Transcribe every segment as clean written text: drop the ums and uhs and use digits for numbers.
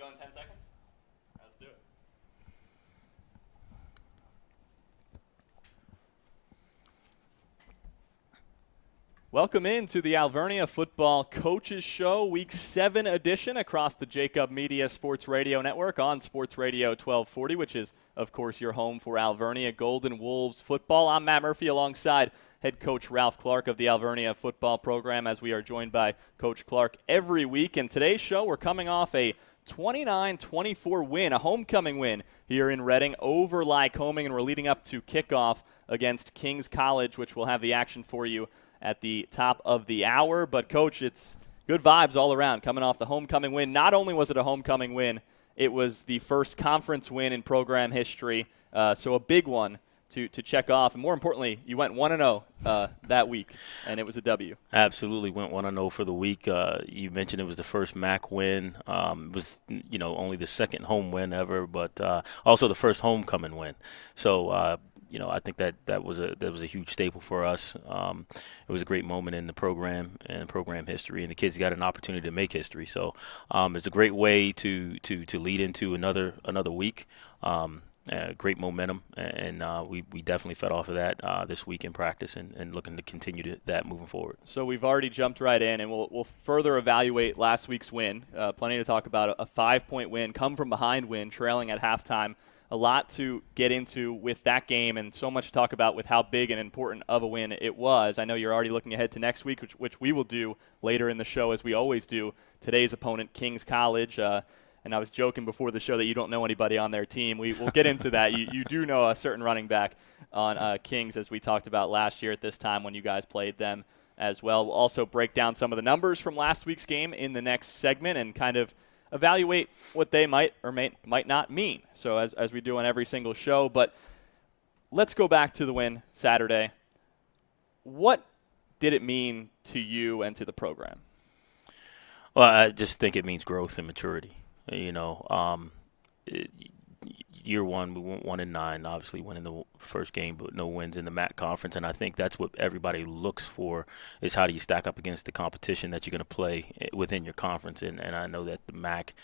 go in 10 seconds? All right, let's do it. Welcome into the Alvernia Football Coaches Show, Week 7 edition across the Jacob Media Sports Radio Network on Sports Radio 1240, which is, of course, your home for Alvernia Golden Wolves football. I'm Matt Murphy alongside head coach Ralph Clark of the Alvernia football program, as we are joined by Coach Clark every week. And today's show, we're coming off a 29-24 win, a homecoming win here in Reading over Lycoming, and we're leading up to kickoff against Kings College, which will have the action for you at the top of the hour. But, Coach, it's good vibes all around coming off the homecoming win. Not only was it a homecoming win, it was the first conference win in program history, so a big one to check off. And more importantly, you went 1-0 that week, and it was a W. Absolutely went 1-0 for the week. You mentioned it was the first MAC win. It was, only the second home win ever, but also the first homecoming win. So, I think that was a huge staple for us. It was a great moment in the program and program history, and the kids got an opportunity to make history. So it's a great way to lead into another week. Great momentum, and we definitely fed off of that this week in practice, and looking to continue that moving forward. So we've already jumped right in, and we'll further evaluate last week's win. Plenty to talk about. A 5-point win, come from behind win, trailing at halftime. A lot to get into with that game, and so much to talk about with how big and important of a win it was. I know you're already looking ahead to next week, which we will do later in the show, as we always do. Today's opponent, Kings College, and I was joking before the show that you don't know anybody on their team. We'll get into that. You do know a certain running back on Kings, as we talked about last year at this time when you guys played them as well. We'll also break down some of the numbers from last week's game in the next segment and kind of evaluate what they might or might not mean, so as we do on every single show. But let's go back to the win Saturday. What did it mean to you and to the program? Well, I just think it means growth and maturity. Year one, we went 1-9, obviously winning the first game, but no wins in the MAC conference. And I think that's what everybody looks for, is how do you stack up against the competition that you're going to play within your conference. And I know that the MAC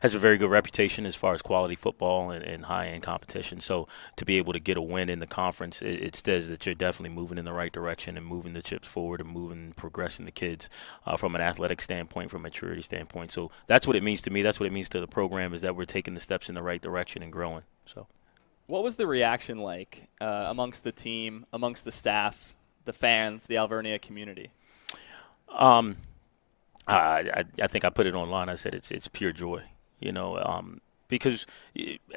has a very good reputation as far as quality football and high-end competition. So to be able to get a win in the conference, it says that you're definitely moving in the right direction and moving the chips forward and progressing the kids from an athletic standpoint, from a maturity standpoint. So that's what it means to me. That's what it means to the program, is that we're taking the steps in the right direction and growing. So, what was the reaction like amongst the team, amongst the staff, the fans, the Alvernia community? I think I put it online. I said it's pure joy, because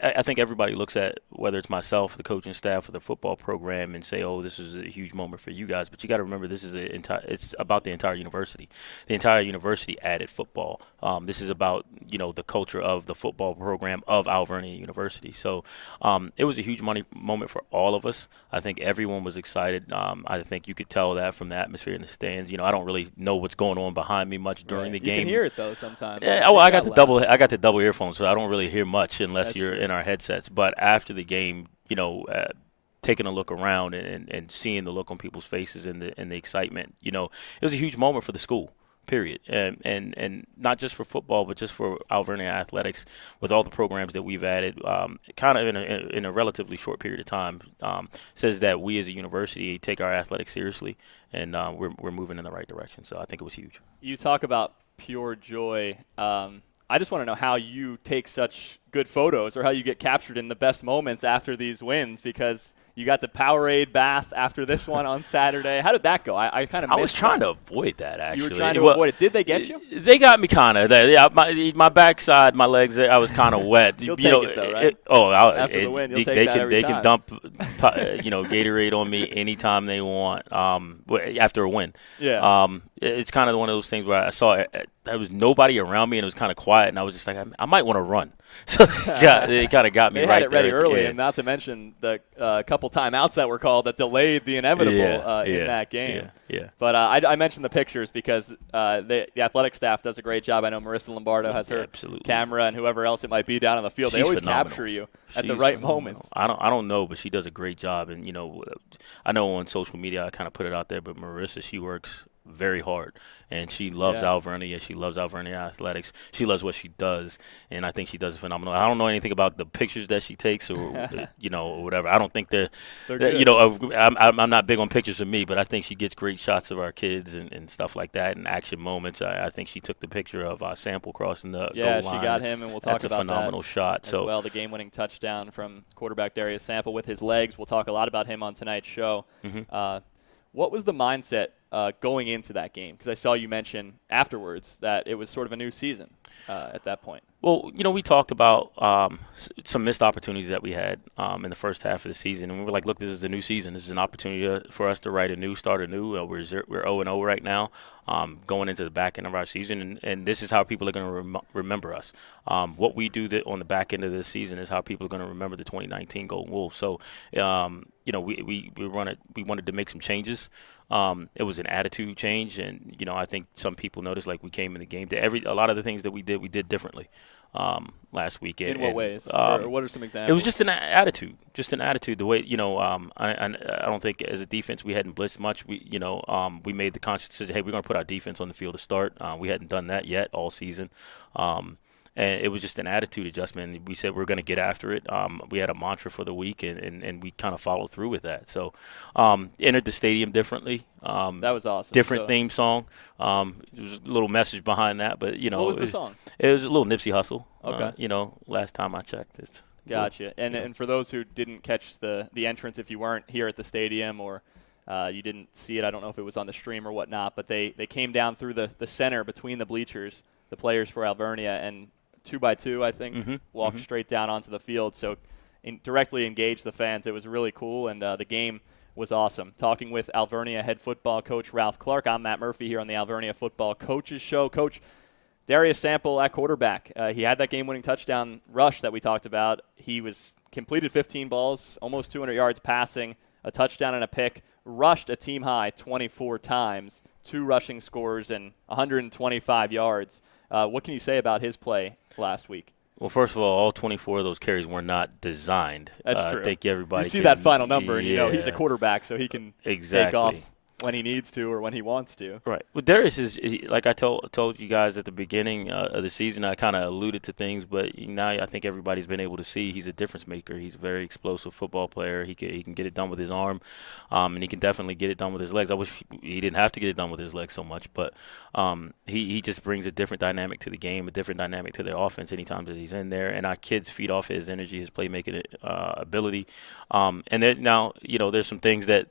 I think everybody looks at, whether it's myself, the coaching staff, or the football program, and say, "Oh, this is a huge moment for you guys." But you got to remember, this is it's about the entire university. The entire university added football. This is about the culture of the football program of Alvernia University. So it was a huge moment for all of us. I think everyone was excited. I think you could tell that from the atmosphere in the stands. I don't really know what's going on behind me much during the game. You can hear it though sometimes. Yeah, well, I got the double earphones, so I don't really hear much unless you're in our headsets. But after the game, taking a look around and seeing the look on people's faces and the excitement, it was a huge moment for the school, period. And not just for football, but just for Alvernia athletics, with all the programs that we've added, kind of in a relatively short period of time, says that we as a university take our athletics seriously, and we're moving in the right direction. So I think it was huge. You talk about pure joy. I just want to know how you take such good photos, or how you get captured in the best moments after these wins, because you got the Powerade bath after this one on Saturday. How did that go? I kind of was trying to avoid that, actually. You were trying to avoid it. Did they get you? They got me kind of. Yeah, my backside, my legs, I was kind of wet. You'll take it though, right? After the win, you'll take that every time. They can dump Gatorade on me anytime they want after a win. Yeah. It's kind of one of those things where I saw there was nobody around me, and it was kind of quiet, and I was just like, I might want to run. So it kind of got me they right had it ready there early, and not to mention the couple timeouts that were called that delayed the inevitable in that game. Yeah. But I mentioned the pictures because the athletic staff does a great job. I know Marissa Lombardo has her camera, and whoever else it might be down on the field. They always capture you at the right moments. I don't know, but she does a great job. And I know on social media I kind of put it out there, but Marissa, she works very hard. And she loves Alvernia. She loves Alvernia athletics. She loves what she does, and I think she does it phenomenal. I don't know anything about the pictures that she takes, or or whatever. I don't think they're good. I'm not big on pictures of me, but I think she gets great shots of our kids and stuff like that, and action moments. I think she took the picture of Sample crossing the goal line. Yeah, she got him, and we'll talk about that. That's a phenomenal shot. As well, the game-winning touchdown from quarterback Darius Sample with his legs. We'll talk a lot about him on tonight's show. Mm-hmm. What was the mindset going into that game? Because I saw you mention afterwards that it was sort of a new season at that point. Well, we talked about some missed opportunities that we had in the first half of the season, and we were like, look, this is a new season. This is an opportunity for us to start anew. We're 0-0 right now, going into the back end of our season, and this is how people are going to remember us. What we do on the back end of this season is how people are going to remember the 2019 Golden Wolves. So, we wanted to make some changes. It was an attitude change, and I think some people noticed, like, we came in the game. A lot of the things that we did differently last weekend. In what ways? Or what are some examples? It was just an attitude. The way I don't think as a defense we hadn't blitzed much. We made the conscious decision, hey, we're going to put our defense on the field to start. We hadn't done that yet all season. And it was just an attitude adjustment. We said we're going to get after it. We had a mantra for the week, and we kind of followed through with that. So entered the stadium differently. That was awesome. Different theme song. There was a little message behind that, but what was the song? It was a little Nipsey Hussle. Okay. Last time I checked it. Gotcha. And for those who didn't catch the entrance, if you weren't here at the stadium or you didn't see it, I don't know if it was on the stream or whatnot, but they came down through the center between the bleachers, the players for Alvernia, and 2 by 2, I think, walked straight down onto the field. So directly engaged the fans. It was really cool, and the game was awesome. Talking with Alvernia head football coach Ralph Clark, I'm Matt Murphy here on the Alvernia Football Coaches Show. Coach, Darius Sample at quarterback. He had that game-winning touchdown rush that we talked about. He completed 15 balls, almost 200 yards passing, a touchdown and a pick, rushed a team-high 24 times, 2 rushing scores, and 125 yards. What can you say about his play last week? Well, first of all 24 of those carries were not designed. That's true. I think everybody you see that final number, and he's a quarterback, so he can take off when he needs to or when he wants to. Right. Well, Darius is like I told you guys at the beginning of the season. I kind of alluded to things, but now I think everybody's been able to see he's a difference maker. He's a very explosive football player. He can get it done with his arm, and he can definitely get it done with his legs. I wish he didn't have to get it done with his legs so much, but he just brings a different dynamic to the game, a different dynamic to the offense anytime that he's in there. And our kids feed off his energy, his playmaking ability. And then now there's some things that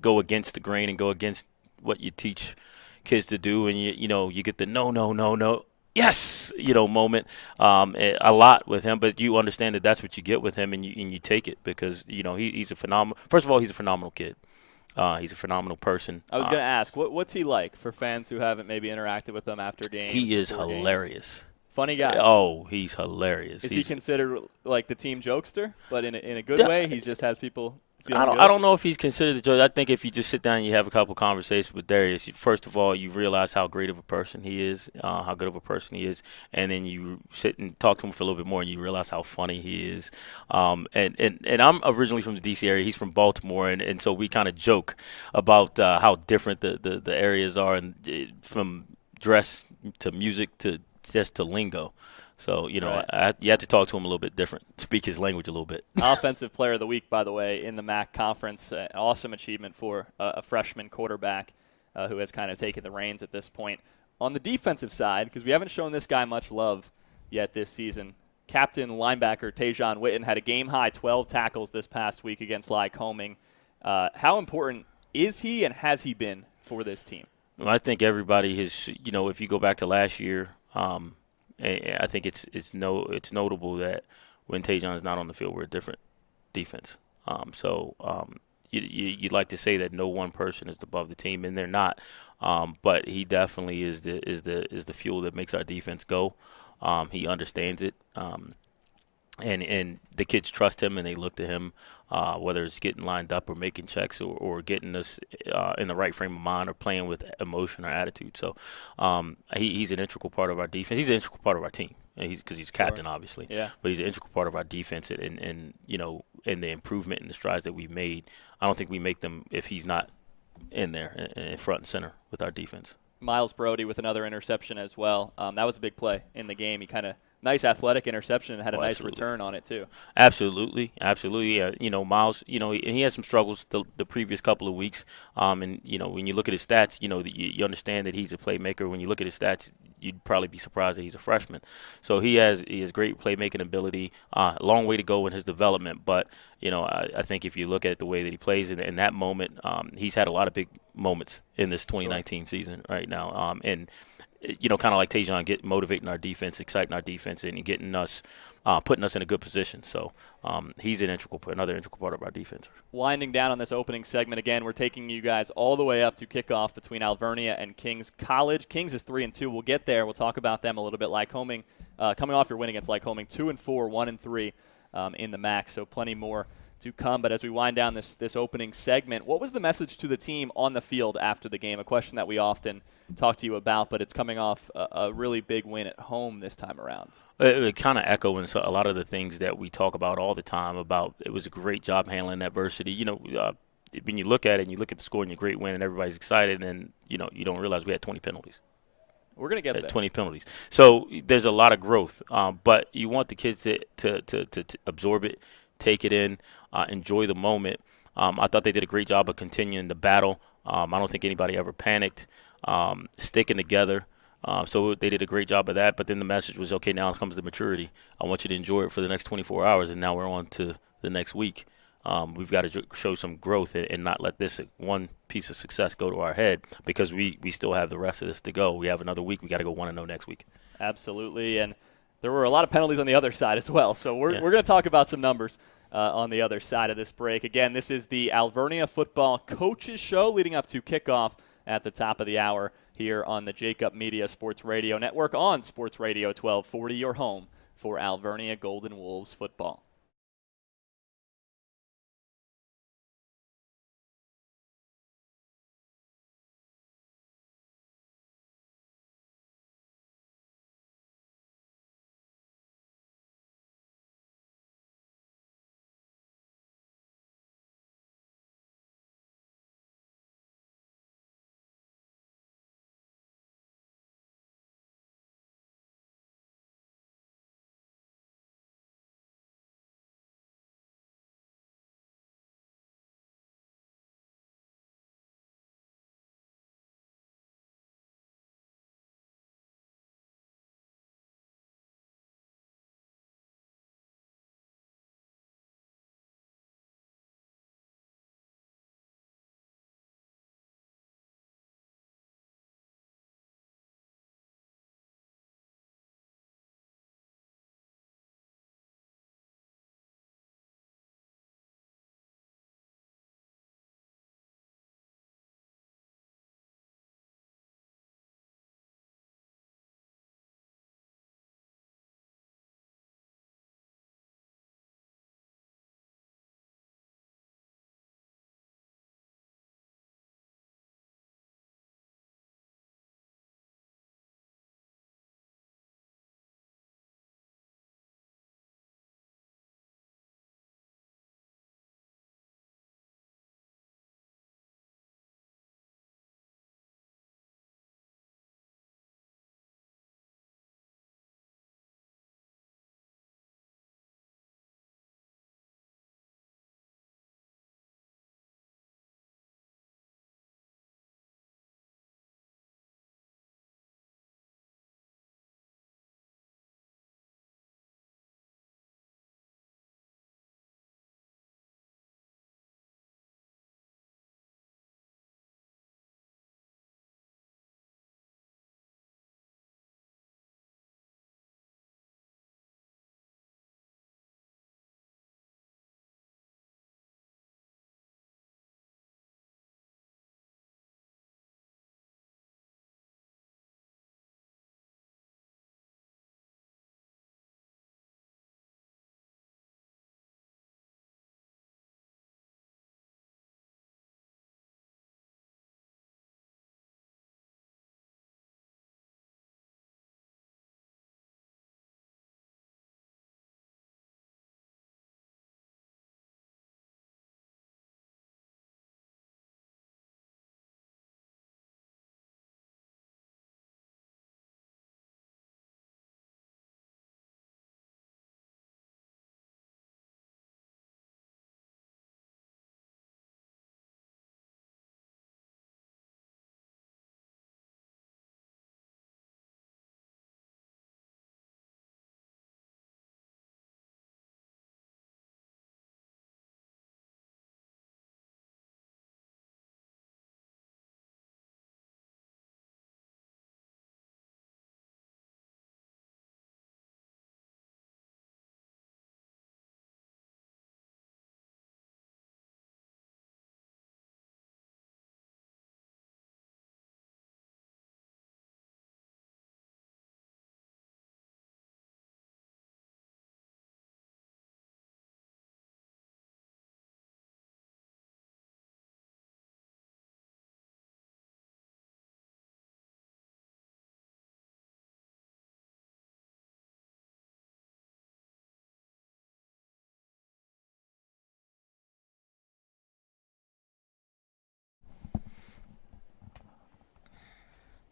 go against the grain and go against what you teach kids to do, and you get the no yes moment a lot with him, but you understand that that's what you get with him, and you take it because he's a phenomenal. First of all, he's a phenomenal kid. He's a phenomenal person. I was going to ask, what's he like for fans who haven't maybe interacted with him after games? He is hilarious. Funny guy. Oh, he's hilarious. Is he considered like the team jokester, but in a good way? He just has people. I don't know if he's considered the judge. I think if you just sit down and you have a couple conversations with Darius, first of all, you realize how great of a person he is, how good of a person he is, and then you sit and talk to him for a little bit more, and you realize how funny he is. And I'm originally from the D.C. area. He's from Baltimore, and so we kind of joke about how different the areas are, and from dress to music to just to lingo. So, right. You have to talk to him a little bit different, speak his language a little bit. Offensive Player of the Week, by the way, in the MAC Conference. Awesome achievement for a freshman quarterback who has kind of taken the reins at this point. On the defensive side, because we haven't shown this guy much love yet this season, captain linebacker Tajon Witten had a game-high 12 tackles this past week against Lycoming. How important is he and has he been for this team? Well, I think everybody has, if you go back to last year, I think it's notable that when Tajon is not on the field, we're a different defense. You'd like to say that no one person is above the team, and they're not. But he definitely is the fuel that makes our defense go. He understands it, and the kids trust him and they look to him. Whether it's getting lined up or making checks or getting us in the right frame of mind or playing with emotion or attitude. So he's an integral part of our defense. He's an integral part of our team because he's captain, obviously. Yeah. But he's an integral part of our defense and the improvement and the strides that we've made. I don't think we make them if he's not in there in front and center with our defense. Miles Brody with another interception as well. That was a big play in the game. He kind of nice athletic interception and had a Oh, nice absolutely. return on it too. Absolutely, absolutely. Miles, and he had some struggles the previous couple of weeks. And when you look at his stats, you understand that he's a playmaker. When you look at his stats, you'd probably be surprised that he's a freshman. So he has great playmaking ability. A long way to go in his development, but I think if you look at the way that he plays in that moment, he's had a lot of big moments in this Sure. 2019 season right now. And kind of like Tajon, motivating our defense, exciting our defense, and getting us, putting us in a good position. So he's another integral part of our defense. Winding down on this opening segment again, we're taking you guys all the way up to kickoff between Alvernia and Kings College. Kings is 3-2. We'll get there. We'll talk about them a little bit. Lycoming, coming off your win against Lycoming, 2-4, 1-3 in the MAC. So plenty more to come. But as we wind down this opening segment, what was the message to the team on the field after the game? A question that we often talk to you about, but it's coming off a really big win at home this time around. It kind of echoing a lot of the things that we talk about all the time about it was a great job handling adversity. When you look at it and you look at the score and your great win and everybody's excited, and you don't realize we had 20 penalties. We're going to get there. 20 penalties. So there's a lot of growth, but you want the kids to absorb it, take it in, enjoy the moment. I thought they did a great job of continuing the battle. I don't think anybody ever panicked, sticking together. So they did a great job of that. But then the message was, okay, now comes the maturity. I want you to enjoy it for the next 24 hours, and now we're on to the next week. We've got to show some growth and not let this one piece of success go to our head because we still have the rest of this to go. We have another week. We got to go 1-0 next week. Absolutely, and there were a lot of penalties on the other side as well. So we're going to talk about some numbers on the other side of this break. Again, this is the Alvernia Football Coaches Show leading up to kickoff at the top of the hour here on the Jacob Media Sports Radio Network on Sports Radio 1240, your home for Alvernia Golden Wolves football.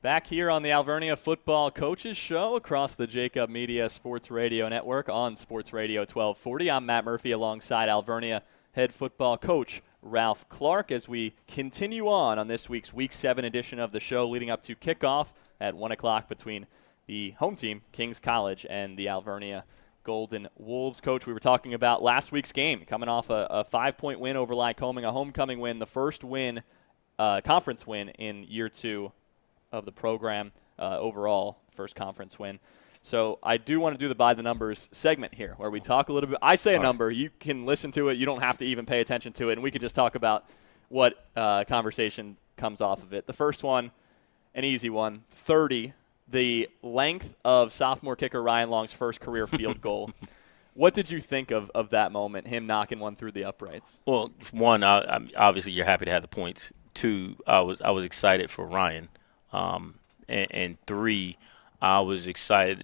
Back here on the Alvernia Football Coaches Show across the Jacob Media Sports Radio Network on Sports Radio 1240. I'm Matt Murphy alongside Alvernia head football coach Ralph Clark as we continue on this week's Week 7 edition of the show leading up to kickoff at 1 o'clock between the home team, Kings College, and the Alvernia Golden Wolves. Coach, we were talking about last week's game, coming off a 5-point win over Lycoming, a homecoming win, the first win, conference win in year 2 of the program overall, first conference win. So I do want to do the by the numbers segment here where we talk a little bit. I say a number. You can listen to it. You don't have to even pay attention to it. And we can just talk about what conversation comes off of it. The first one, an easy one, 30, the length of sophomore kicker Ryan Long's first career field goal. What did you think of that moment, him knocking one through the uprights? Well, one, obviously you're happy to have the points. 2, I was excited for Ryan. And 3, I was excited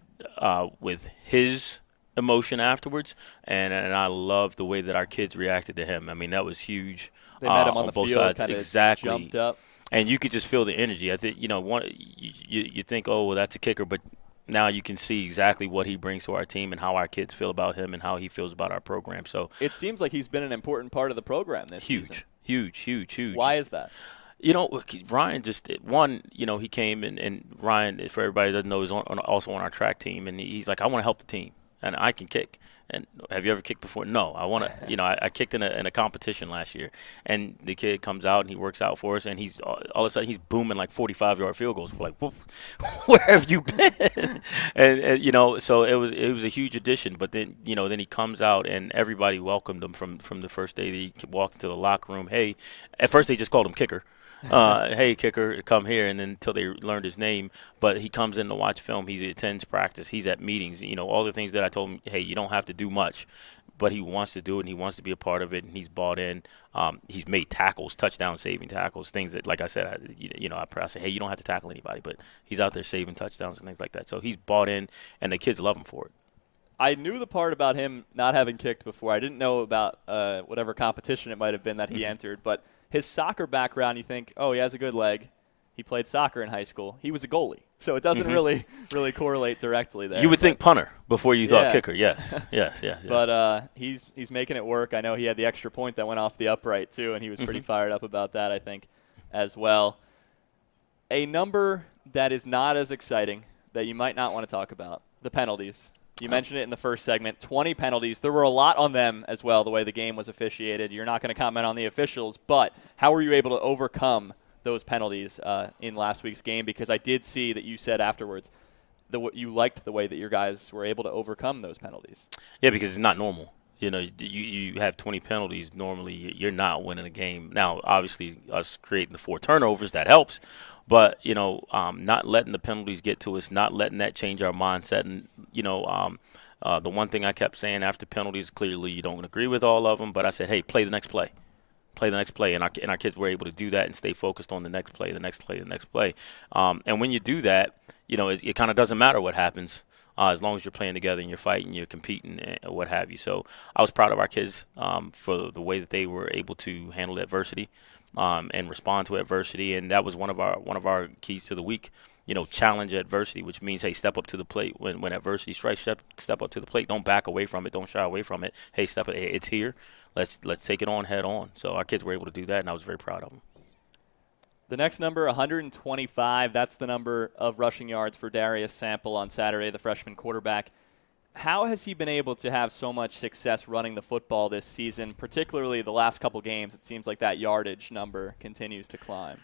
with his emotion afterwards, and I loved the way that our kids reacted to him. I mean, that was huge. They met him on the both field, sides. Exactly. Jumped up. And you could just feel the energy. I think, you think, oh, well, that's a kicker, but now you can see exactly what he brings to our team and how our kids feel about him and how he feels about our program. So it seems like he's been an important part of the program this season. Huge. Why is that? Ryan he came and Ryan, for everybody that doesn't know, is also on our track team, and he's like, I want to help the team, and I can kick. And have you ever kicked before? No, I want to. I kicked in a competition last year, and the kid comes out and he works out for us, and he's all of a sudden he's booming like 45-yard field goals. We're like, where have you been? and so it was a huge addition. But then then he comes out and everybody welcomed him from the first day that he walked into the locker room. Hey, at first they just called him Kicker. Hey, kicker, come here, and then until they learned his name. But he comes in to watch film. He attends practice. He's at meetings. All the things that I told him, hey, you don't have to do much. But he wants to do it, and he wants to be a part of it, and he's bought in. He's made tackles, touchdown-saving tackles, things that, like I said, I say, hey, you don't have to tackle anybody. But he's out there saving touchdowns and things like that. So he's bought in, and the kids love him for it. I knew the part about him not having kicked before. I didn't know about whatever competition it might have been that he entered. But his soccer background, you think, oh, he has a good leg. He played soccer in high school. He was a goalie. So it doesn't really correlate directly there. You would think punter before you thought kicker. Yes. But he's making it work. I know he had the extra point that went off the upright, too, and he was pretty fired up about that, I think, as well. A number that is not as exciting that you might not want to talk about, the penalties. You mentioned it in the first segment, 20 penalties. There were a lot on them as well, the way the game was officiated. You're not going to comment on the officials, but how were you able to overcome those penalties in last week's game? Because I did see that you said afterwards you liked the way that your guys were able to overcome those penalties. Yeah, because it's not normal. You have 20 penalties. Normally, you're not winning a game. Now, obviously, us creating the 4 turnovers, that helps. But, not letting the penalties get to us, not letting that change our mindset. And, the one thing I kept saying after penalties, clearly you don't agree with all of them, but I said, hey, play the next play. Play the next play. And our kids were able to do that and stay focused on the next play, the next play, the next play. And when you do that, it kind of doesn't matter what happens. As long as you're playing together and you're fighting, you're competing, and what have you. So I was proud of our kids for the way that they were able to handle adversity and respond to adversity, and that was one of our keys to the week. Challenge adversity, which means, hey, step up to the plate when adversity strikes. Step up to the plate. Don't back away from it. Don't shy away from it. Hey, it's here. Let's take it on head on. So our kids were able to do that, and I was very proud of them. The next number, 125, that's the number of rushing yards for Darius Sample on Saturday, the freshman quarterback. How has he been able to have so much success running the football this season, particularly the last couple games? It seems like that yardage number continues to climb.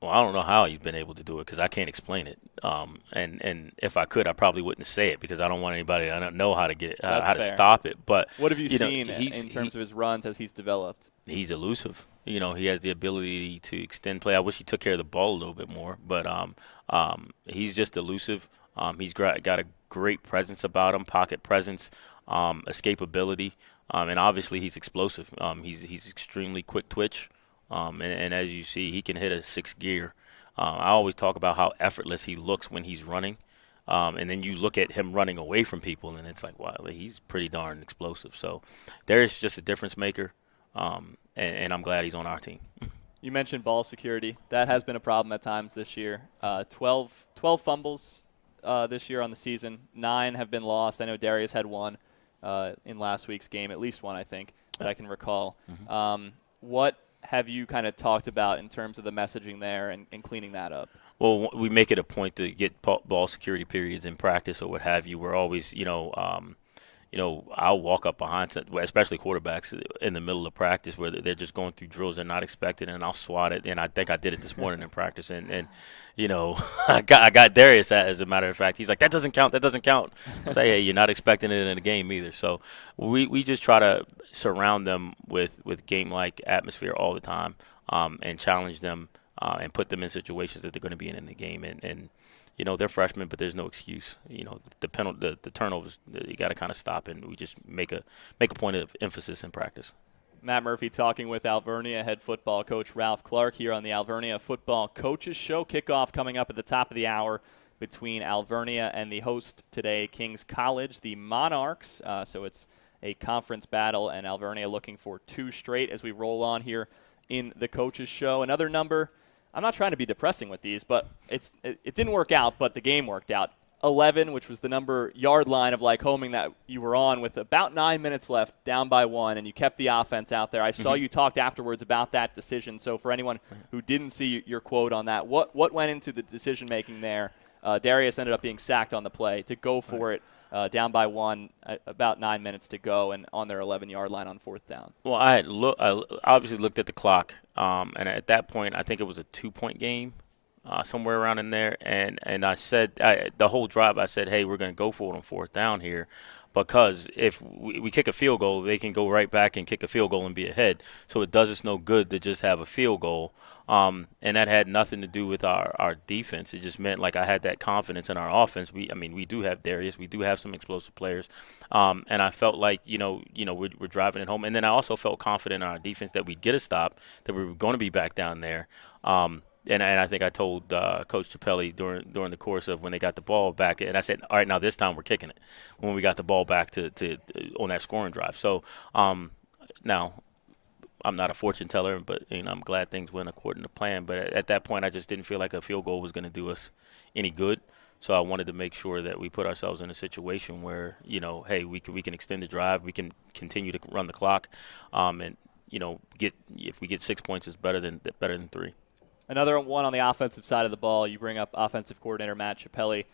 Well, I don't know how he's been able to do it because I can't explain it. And if I could, I probably wouldn't say it because I don't want anybody. I don't know how to to stop it. But what have you seen in terms of his runs as he's developed? He's elusive. He has the ability to extend play. I wish he took care of the ball a little bit more, but he's just elusive. He's got a great presence about him, pocket presence, escapability, and obviously he's explosive. He's extremely quick twitch. And as you see, he can hit a 6th gear. I always talk about how effortless he looks when he's running. And then you look at him running away from people, and it's like, wow, he's pretty darn explosive. So there's just a difference maker, and I'm glad he's on our team. You mentioned ball security. That has been a problem at times this year. 12 fumbles this year on the season. 9 have been lost. I know Darius had one in last week's game, at least one, I think, that I can recall. What have you kind of talked about in terms of the messaging there and cleaning that up? Well, we make it a point to get ball security periods in practice or what have you. We're always, I'll walk up behind, especially quarterbacks, in the middle of practice where they're just going through drills they're not expecting, and I'll swat it. And I think I did it this morning in practice. And I got Darius, as a matter of fact. He's like, that doesn't count. I say, hey, you're not expecting it in a game either. So we just try to surround them with game-like atmosphere all the time, and challenge them and put them in situations that they're going to be in the game. And they're freshmen, but there's no excuse. The turnovers, you got to kind of stop, and we just make a point of emphasis in practice. Matt Murphy talking with Alvernia head football coach Ralph Clark here on the Alvernia Football Coaches Show. Kickoff coming up at the top of the hour between Alvernia and the host today, Kings College, the Monarchs. So it's a conference battle, and Alvernia looking for 2 straight as we roll on here in the Coaches Show. Another number. I'm not trying to be depressing with these, but it didn't work out, but the game worked out. 11, which was the yard line of Lycoming that you were on with about 9 minutes left, down by 1, and you kept the offense out there. I saw you talked afterwards about that decision. So for anyone who didn't see your quote on that, what went into the decision-making there? Darius ended up being sacked on the play to go for it. Down by 1, about 9 minutes to go, and on their 11-yard line on 4th down. Well, I obviously looked at the clock, and at that point, I think it was a 2-point game, somewhere around in there. And I said, the whole drive, I said, hey, we're going to go for it on 4th down here, because if we kick a field goal, they can go right back and kick a field goal and be ahead. So it does us no good to just have a field goal. And that had nothing to do with our defense. It just meant I had that confidence in our offense. We do have Darius. We do have some explosive players. And I felt like, we're driving it home. And then I also felt confident in our defense that we'd get a stop, that we were going to be back down there. And I think I told Coach Chappelli during the course of when they got the ball back, and I said, all right, now this time we're kicking it when we got the ball back to on that scoring drive. So now I'm not a fortune teller, but I'm glad things went according to plan. But at that point, I just didn't feel like a field goal was going to do us any good. So I wanted to make sure that we put ourselves in a situation where, hey, we can extend the drive, we can continue to run the clock, and if we get 6 points, it's better than 3. Another one on the offensive side of the ball. You bring up offensive coordinator Matt Chappelli.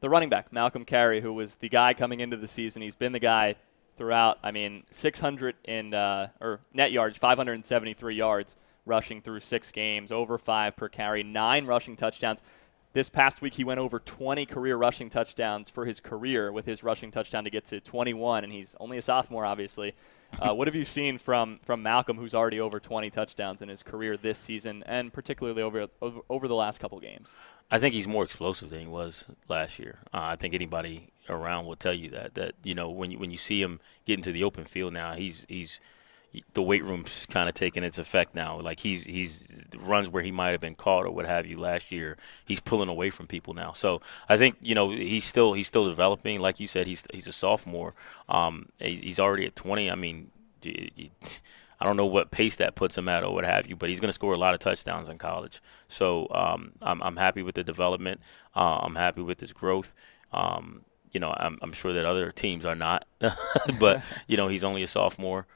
The running back, Malcolm Carey, who was the guy coming into the season. He's been the guy throughout. 600 or net yards, 573 yards rushing through 6 games, over 5 per carry, 9 rushing touchdowns. This past week, he went over 20 career rushing touchdowns for his career, with his rushing touchdown to get to 21, and he's only a sophomore, obviously. What have you seen from Malcolm, who's already over 20 touchdowns in his career this season, and particularly over the last couple games? I think he's more explosive than he was last year. I think anybody around will tell you that when you see him get into the open field now, he's the weight room's kind of taking its effect now. He's runs where he might have been caught or what have you last year, he's pulling away from people now. So I think he's still developing. Like you said, he's a sophomore. He's already at 20. I don't know what pace that puts him at or what have you, but he's going to score a lot of touchdowns in college. So I'm happy with the development. I'm happy with his growth. I'm sure that other teams are not, but he's only a sophomore.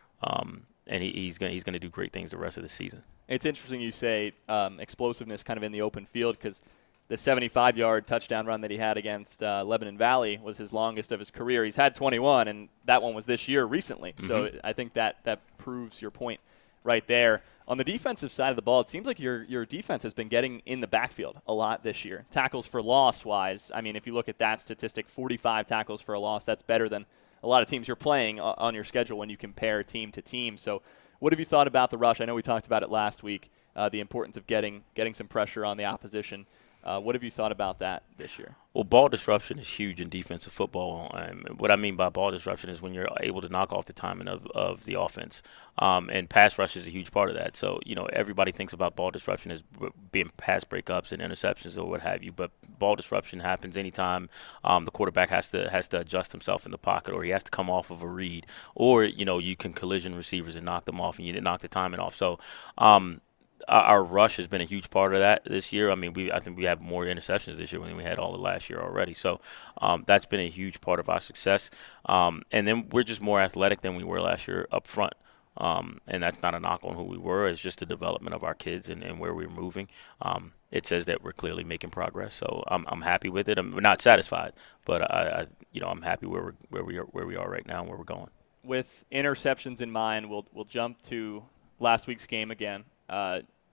And he's going to do great things the rest of the season. It's interesting you say explosiveness kind of in the open field, because the 75-yard touchdown run that he had against Lebanon Valley was his longest of his career. He's had 21, and that one was this year recently. Mm-hmm. So I think that proves your point right there. On the defensive side of the ball, it seems like your defense has been getting in the backfield a lot this year. Tackles for loss-wise, if you look at that statistic, 45 tackles for a loss, that's better than a lot of teams you're playing on your schedule when you compare team to team. So what have you thought about the rush? I know we talked about it last week, the importance of getting some pressure on the opposition. What have you thought about that this year? Well, ball disruption is huge in defensive football. What I mean by ball disruption is when you're able to knock off the timing of the offense. And pass rush is a huge part of that. So, everybody thinks about ball disruption as being pass breakups and interceptions or what have you. But ball disruption happens anytime the quarterback has to adjust himself in the pocket, or he has to come off of a read, or, you can collision receivers and knock them off, and you didn't knock the timing off. So, our rush has been a huge part of that this year. I mean, I think we have more interceptions this year than we had all of last year already. So that's been a huge part of our success. And then we're just more athletic than we were last year up front. And that's not a knock on who we were. It's just the development of our kids and where we're moving. It says that we're clearly making progress. So I'm happy with it. I'm not satisfied, but I'm happy where we are right now and where we're going. With interceptions in mind, we'll jump to last week's game again.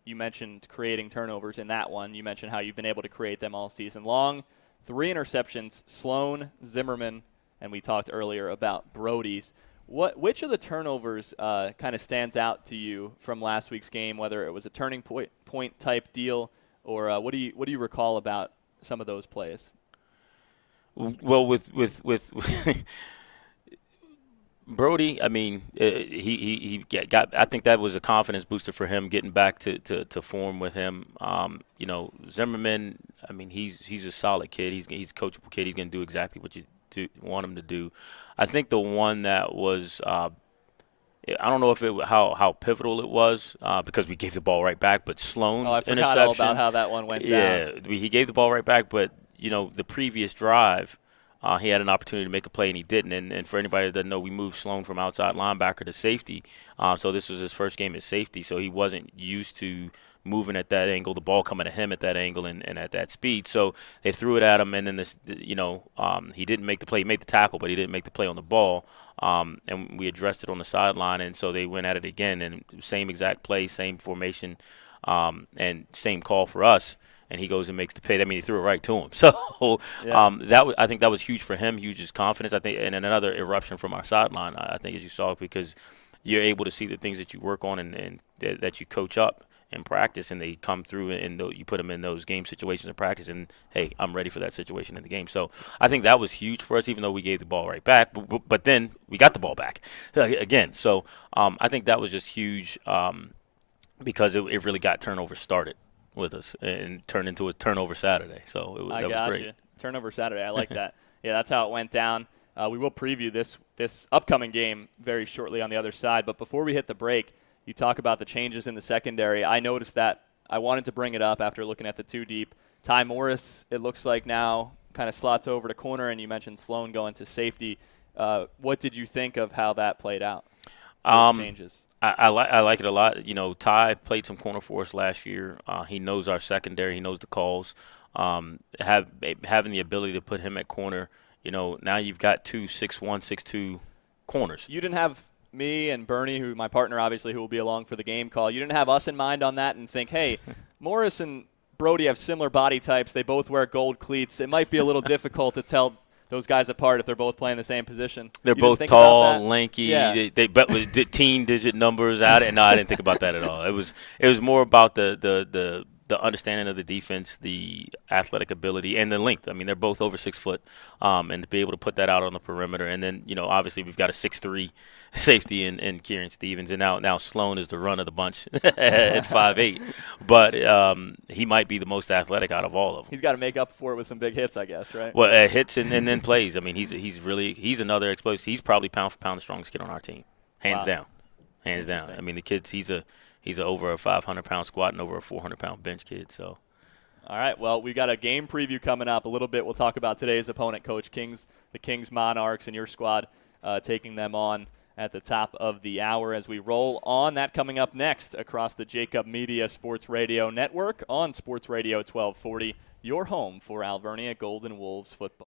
You mentioned creating turnovers in that one. You mentioned how you've been able to create them all season long. 3 interceptions, Sloan, Zimmerman, and we talked earlier about Brody's. Which of the turnovers kind of stands out to you from last week's game, whether it was a turning point type deal, or what do you recall about some of those plays? Well, with Brody, I mean, he got. I think that was a confidence booster for him getting back to form with him. Zimmerman. I mean, he's a solid kid. He's a coachable kid. He's going to do exactly what you want him to do. I think the one that was. I don't know if how pivotal it was because we gave the ball right back, but Sloan's I forgot interception. all about how that one went down. Yeah, he gave the ball right back, but the previous drive. He had an opportunity to make a play, and he didn't. And for anybody that doesn't know, we moved Sloan from outside linebacker to safety. So this was his first game at safety, so he wasn't used to moving at that angle, the ball coming to him at that angle and at that speed. So they threw it at him, and then he didn't make the play. He made the tackle, but he didn't make the play on the ball. And we addressed it on the sideline, and so they went at it again. And same exact play, same formation, and same call for us. And he goes and makes the pay. I mean, he threw it right to him. So yeah. I think that was huge for him, huge his confidence. I think, and another eruption from our sideline. I think as you saw, because you're able to see the things that you work on and that you coach up in practice, and they come through and you put them in those game situations in practice. And hey, I'm ready for that situation in the game. So I think that was huge for us, even though we gave the ball right back. But then we got the ball back again. So I think that was just huge because it really got turnover started with us and turned into a turnover Saturday. So that was great. Turnover Saturday. I like that. Yeah, that's how it went down. We will preview this upcoming game very shortly on the other side. But before we hit the break, you talk about the changes in the secondary. I noticed that. I wanted to bring it up after looking at the two deep. Ty Morris, it looks like now, kind of slots over to corner, and you mentioned Sloan going to safety. What did you think of how that played out? Those changes. I like it a lot. Ty played some corner for us last year. He knows our secondary. He knows the calls. Having the ability to put him at corner, now you've got 2 6'1", 6'2" corners. You didn't have me and Bernie, my partner obviously, who will be along for the game call. You didn't have us in mind on that and think, hey, Morris and Brody have similar body types. They both wear gold cleats. It might be a little difficult to tell those guys apart if they're both playing the same position. They're both tall, lanky. Yeah. They bet with teen digit numbers out. No, I didn't think about that at all. It was more about the understanding of the defense, the athletic ability, and the length. I mean, they're both over 6 foot, and to be able to put that out on the perimeter. And then, obviously we've got a 6'3" safety in Kieran Stevens, and now Sloan is the run of the bunch at 5'8". But he might be the most athletic out of all of them. He's got to make up for it with some big hits, I guess, right? Well, hits and then plays. I mean, he's another explosive. He's probably pound for pound the strongest kid on our team, hands down. I mean, the kid's he's over a 500-pound squat and over a 400-pound bench kid. So. All right, well, we've got a game preview coming up. A little bit we'll talk about today's opponent, Coach the Kings Monarchs, and your squad taking them on at the top of the hour as we roll on. That coming up next across the Jacob Media Sports Radio Network on Sports Radio 1240, your home for Alvernia Golden Wolves football.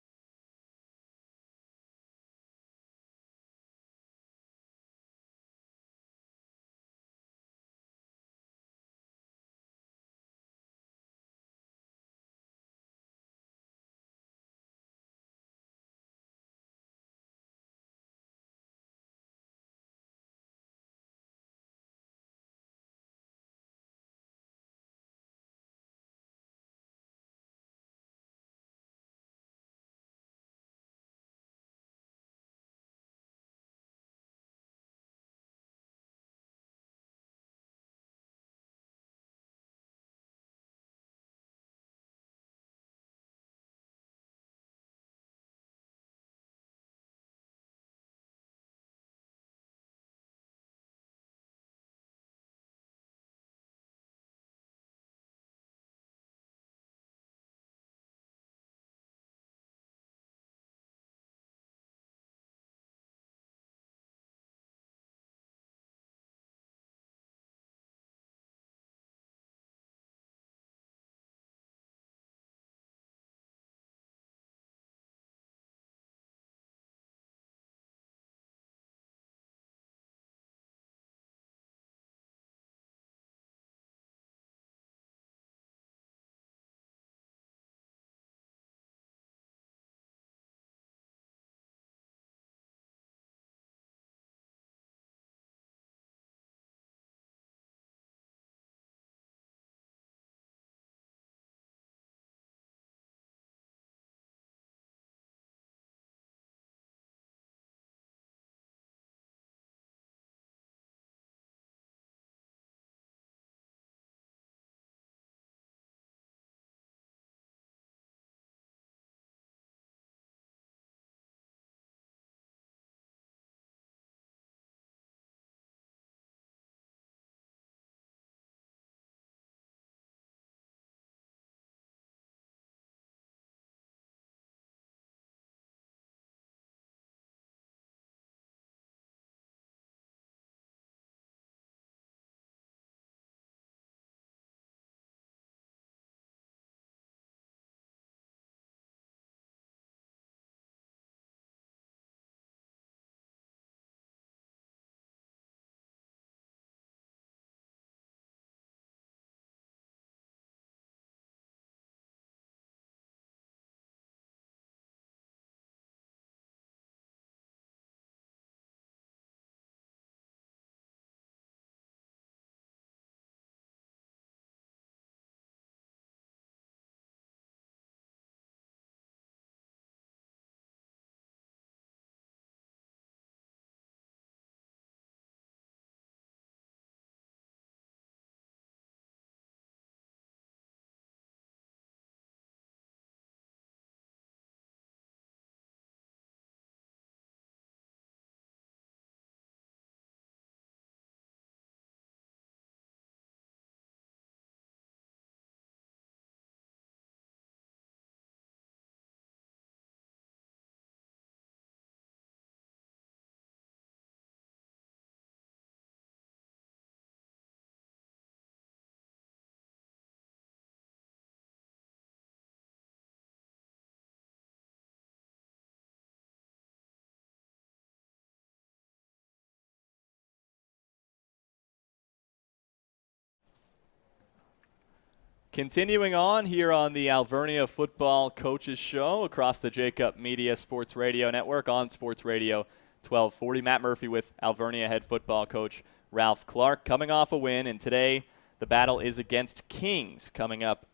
Continuing on here on the Alvernia Football Coaches Show across the Jacob Media Sports Radio Network on Sports Radio 1240. Matt Murphy with Alvernia head football coach Ralph Clark coming off a win, and today the battle is against Kings coming up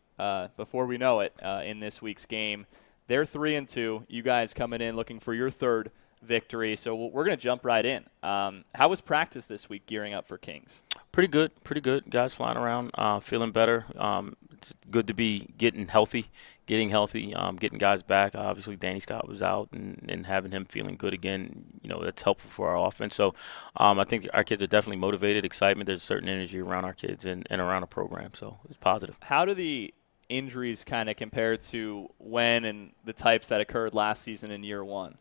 before we know it in this week's game. They're 3-2. You guys coming in looking for your third victory, so we're going to jump right in. How was practice this week gearing up for Kings? Pretty good. Guys flying around, feeling better. It's good to be getting healthy, getting guys back. Obviously, Danny Scott was out, and having him feeling good again, that's helpful for our offense. So I think our kids are definitely motivated, excitement. There's a certain energy around our kids and around the program, so it's positive. How do the injuries kind of compare to when and the types that occurred last season in year one?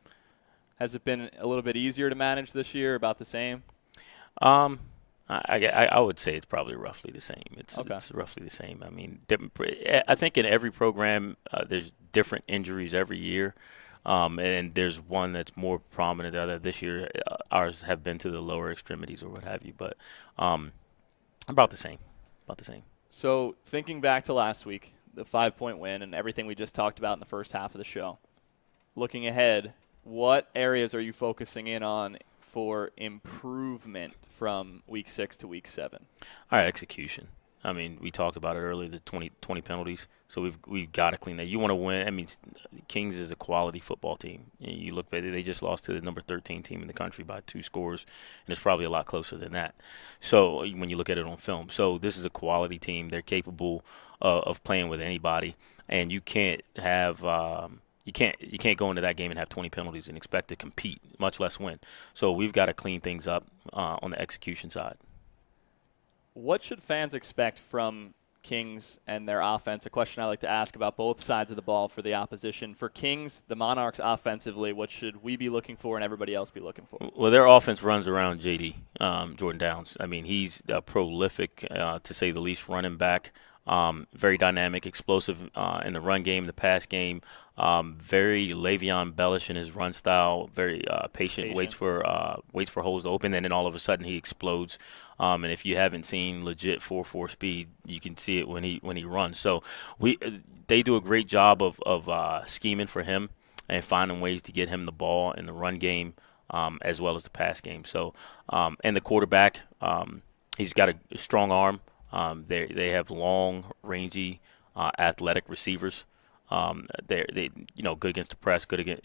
Has it been a little bit easier to manage this year, about the same? I would say it's probably roughly the same. It's roughly the same. I mean, I think in every program there's different injuries every year, and there's one that's more prominent than the other. This year, ours have been to the lower extremities or what have you, but about the same. So thinking back to last week, the 5-point win and everything we just talked about in the first half of the show, looking ahead, what areas are you focusing in on for improvement from week 6 to week 7? Our execution. I mean, we talked about it earlier, the 20 penalties. So we've got to clean that. You want to win. I mean, Kings is a quality football team. You look at it, they just lost to the number 13 team in the country by 2 scores, and it's probably a lot closer than that. So when you look at it on film. So this is a quality team. They're capable of playing with anybody, and you can't have you can't go into that game and have 20 penalties and expect to compete, much less win. So we've got to clean things up on the execution side. What should fans expect from Kings and their offense? A question I like to ask about both sides of the ball for the opposition. For Kings, the Monarchs offensively, what should we be looking for and everybody else be looking for? Well, their offense runs around J.D., Jordan Downs. I mean, he's prolific, to say the least, running back. Very dynamic, explosive in the run game, the pass game. Very Le'Veon Bellish in his run style. Very patient. Waits for holes to open, and then all of a sudden he explodes. And if you haven't seen legit 4.4 speed, you can see it when he runs. So they do a great job of scheming for him and finding ways to get him the ball in the run game as well as the pass game. So and the quarterback, he's got a strong arm. They have long, rangy, athletic receivers. They good against the press, good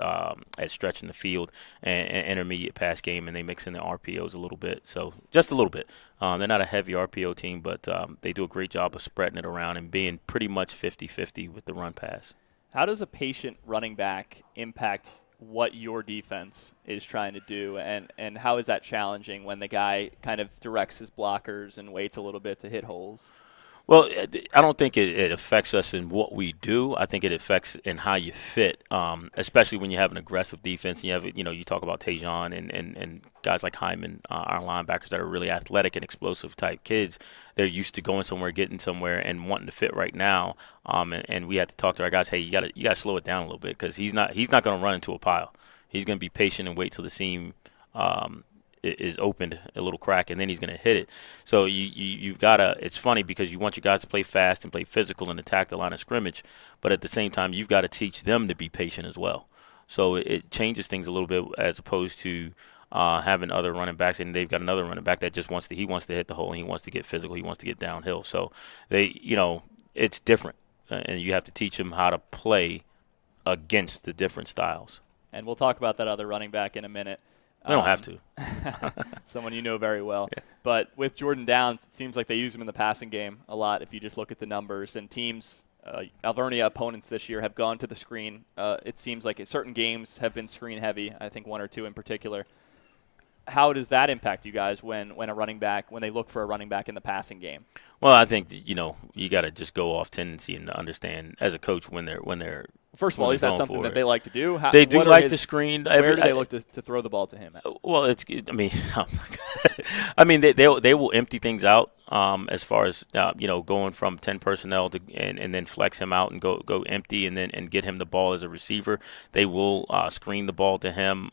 at stretching the field, and intermediate pass game, and they mix in the RPOs a little bit. So just a little bit. They're not a heavy RPO team, but they do a great job of spreading it around and being pretty much 50-50 with the run pass. How does a patient running back impact what your defense is trying to do, and how is that challenging when the guy kind of directs his blockers and waits a little bit to hit holes? Well, I don't think it affects us in what we do. I think it affects in how you fit, especially when you have an aggressive defense. You have, you talk about Tajon and guys like Hyman, our linebackers that are really athletic and explosive type kids. They're used to going somewhere, getting somewhere, and wanting to fit right now. And we had to talk to our guys. Hey, you got to slow it down a little bit because he's not going to run into a pile. He's going to be patient and wait till the seam is opened a little crack, and then he's going to hit it. So you've got to – it's funny because you want your guys to play fast and play physical and attack the line of scrimmage, but at the same time you've got to teach them to be patient as well. So it changes things a little bit as opposed to having other running backs, and they've got another running back that just wants to hit the hole, and he wants to get physical, he wants to get downhill. So it's different, and you have to teach them how to play against the different styles. And we'll talk about that other running back in a minute. We don't have to. Someone you know very well. Yeah. But with Jordan Downs, it seems like they use him in the passing game a lot if you just look at the numbers. And teams, Alvernia opponents this year have gone to the screen. It seems like certain games have been screen heavy, I think 1 or 2 in particular. How does that impact you guys when they look for a running back in the passing game? Well, I think you got to just go off tendency and understand as a coach when they're First of all, is that something that they like to do? They do like to screen. Where do they look to throw the ball to him at? Well, I mean, they will empty things out as far as going from 10 personnel to and then flex him out and go empty and get him the ball as a receiver. They will screen the ball to him.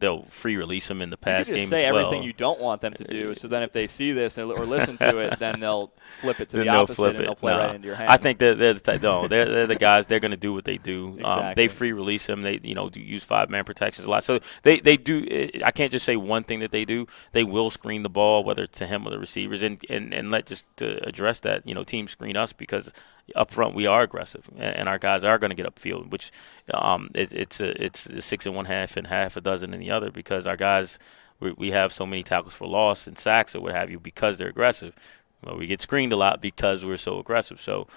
they'll free release them in the You pass could just game say as well. everything you don't want them to do, so then if they see this or listen to it, then they'll flip it to Then the they'll opposite flip and it. they'll play No. right into your hands. I think they're the type. No, they're the guys. They're going to do what they do. Exactly. They free release them. They do use 5-man protections a lot. So they do. I can't just say one thing that they do. They will screen the ball, whether it's to him or the receivers, and let just to address that. Teams screen us because up front we are aggressive, and our guys are going to get upfield, which it's a 6 in one half and half a dozen in the other, because our guys. We have so many tackles for loss and sacks or what have you because they're aggressive. Well, we get screened a lot because we're so aggressive. So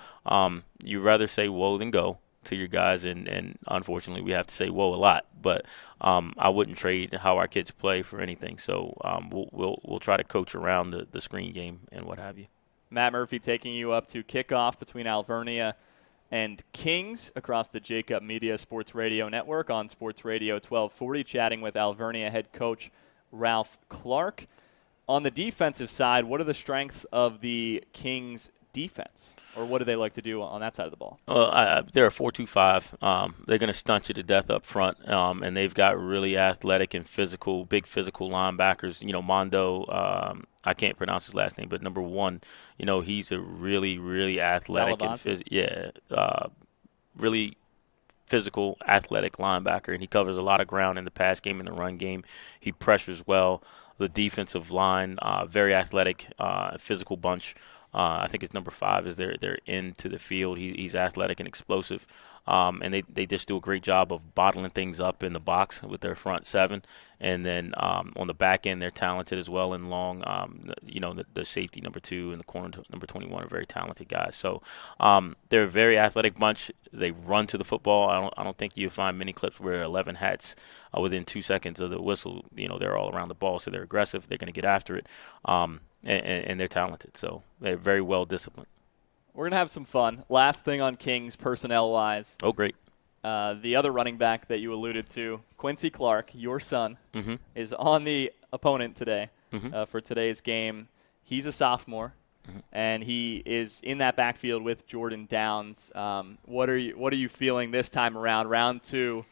you'd rather say whoa than go to your guys, and unfortunately we have to say whoa a lot. But I wouldn't trade how our kids play for anything. So we'll try to coach around the screen game and what have you. Matt Murphy taking you up to kickoff between Alvernia and Kings across the Jacob Media Sports Radio Network on Sports Radio 1240, chatting with Alvernia head coach Ralph Clark. On the defensive side, what are the strengths of the Kings defense, or what do they like to do on that side of the ball? Well, they're a 4-2-5. They're going to stunt you to death up front, and they've got really athletic and big physical linebackers. Mondo, I can't pronounce his last name, but number 1, he's a really, really athletic really physical, athletic linebacker, and he covers a lot of ground in the pass game and the run game. He pressures well. The defensive line, very athletic, physical bunch. I think it's number 5 is they're into the field. He's athletic and explosive, and they just do a great job of bottling things up in the box with their front 7. And then on the back end, they're talented as well and long. The safety number 2 and the corner number 21 are very talented guys. So they're a very athletic bunch. They run to the football. I don't think you find many clips where 11 hats within 2 seconds of the whistle. They're all around the ball, so they're aggressive. They're going to get after it, and they're talented. So they're very well disciplined. We're going to have some fun. Last thing on Kings personnel-wise. Oh, great. The other running back that you alluded to, Quincy Clark, your son, is on the opponent today for today's game. He's a sophomore, and he is in that backfield with Jordan Downs. What are you feeling this time around, round 2,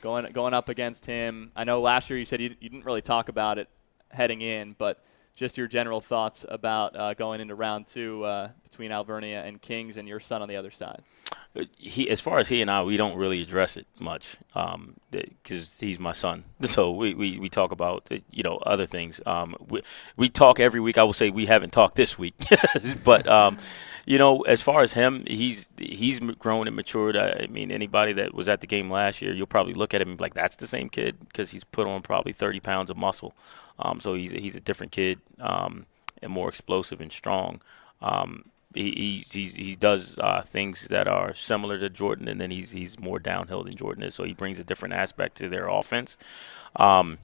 going up against him? I know last year you said you didn't really talk about it heading in, but just your general thoughts about going into round 2 between Alvernia and Kings and your son on the other side. As far as he and I, we don't really address it much because he's my son. So we talk about other things. We talk every week. I will say we haven't talked this week, but as far as him, he's grown and matured. I mean, anybody that was at the game last year, you'll probably look at him and be like, that's the same kid, because he's put on probably 30 pounds of muscle. So he's a different kid and more explosive and strong. He does things that are similar to Jordan, and then he's more downhill than Jordan is. So he brings a different aspect to their offense. I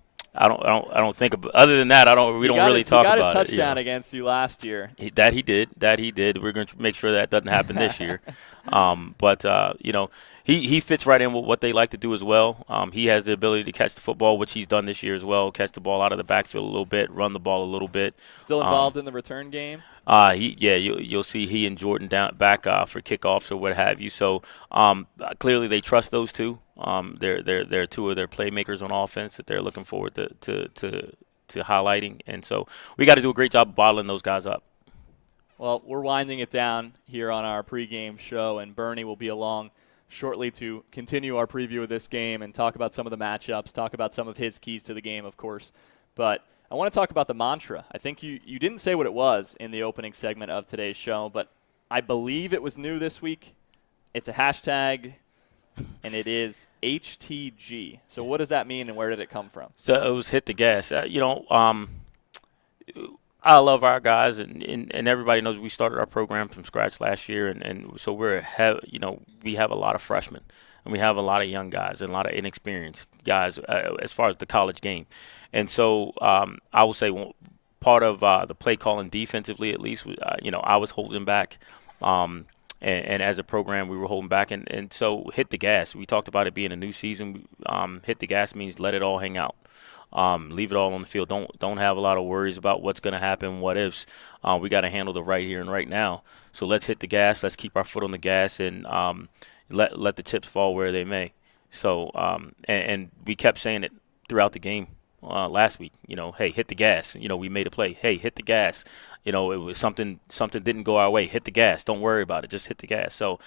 don't think other than that. We don't really talk about it. He got his touchdown against you last year. That he did. We're going to make sure that doesn't happen this year. But he fits right in with what they like to do as well. He has the ability to catch the football, which he's done this year as well. Catch the ball out of the backfield a little bit, run the ball a little bit. Still involved in the return game? You'll see he and Jordan back for kickoffs or what have you. So clearly they trust those two. They're 2 of their playmakers on offense that they're looking forward to highlighting, and so we got to do a great job of bottling those guys up. Well, we're winding it down here on our pregame show, and Bernie will be along shortly to continue our preview of this game and talk about some of the matchups, talk about some of his keys to the game, of course. But I want to talk about the mantra. I think you didn't say what it was in the opening segment of today's show, but I believe it was new this week. It's a hashtag, and it is HTG. So what does that mean, and where did it come from? So it was hit the gas. I love our guys, and everybody knows we started our program from scratch last year, and so we have a lot of freshmen, and we have a lot of young guys and a lot of inexperienced guys as far as the college game. And so I will say part of the play calling defensively, at least, I was holding back. And as a program, we were holding back. And so hit the gas. We talked about it being a new season. Hit the gas means let it all hang out. Leave it all on the field. Don't have a lot of worries about what's going to happen, what ifs. We got to handle the right here and right now. So let's hit the gas. Let's keep our foot on the gas and let the chips fall where they may. So and we kept saying it throughout the game last week. Hey, hit the gas. We made a play. Hey, hit the gas. It was something didn't go our way. Hit the gas. Don't worry about it. Just hit the gas. So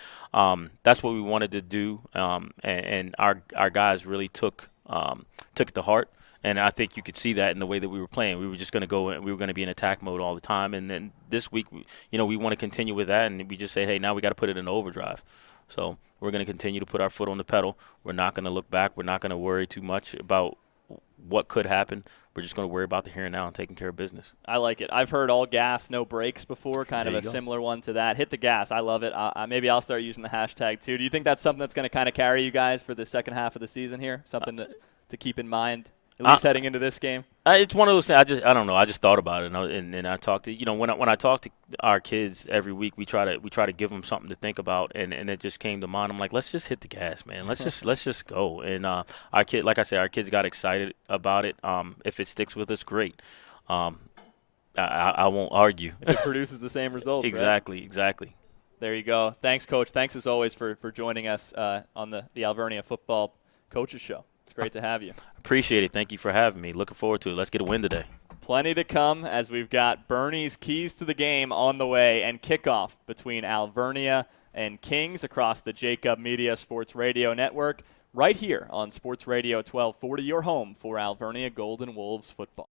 that's what we wanted to do, and our guys really took it to heart. And I think you could see that in the way that we were playing. We were just going to go and we were going to be in attack mode all the time. And then this week, we want to continue with that, and we just say, hey, now we got to put it in overdrive. So we're going to continue to put our foot on the pedal. We're not going to look back. We're not going to worry too much about what could happen. We're just going to worry about the here and now and taking care of business. I like it. I've heard all gas, no brakes before, kind of a similar one to that. Hit the gas. I love it. Maybe I'll start using the hashtag too. Do you think that's something that's going to kind of carry you guys for the second half of the season here? Something to keep in mind, at least heading into this game? It's one of those things. I don't know. I just thought about it, and I talked to when I talk to our kids every week, we try to give them something to think about, and it just came to mind. I'm like, let's just hit the gas, man. Let's just go. And our kid, like I said, our kids got excited about it. If it sticks with us, great. I won't argue. If it produces the same results. Exactly, right? Exactly. There you go. Thanks, Coach. Thanks as always for joining us on the Alvernia Football Coaches Show. It's great to have you. Appreciate it. Thank you for having me. Looking forward to it. Let's get a win today. Plenty to come as we've got Bernie's Keys to the Game on the way and kickoff between Alvernia and Kings across the Jacob Media Sports Radio Network right here on Sports Radio 1240, your home for Alvernia Golden Wolves football.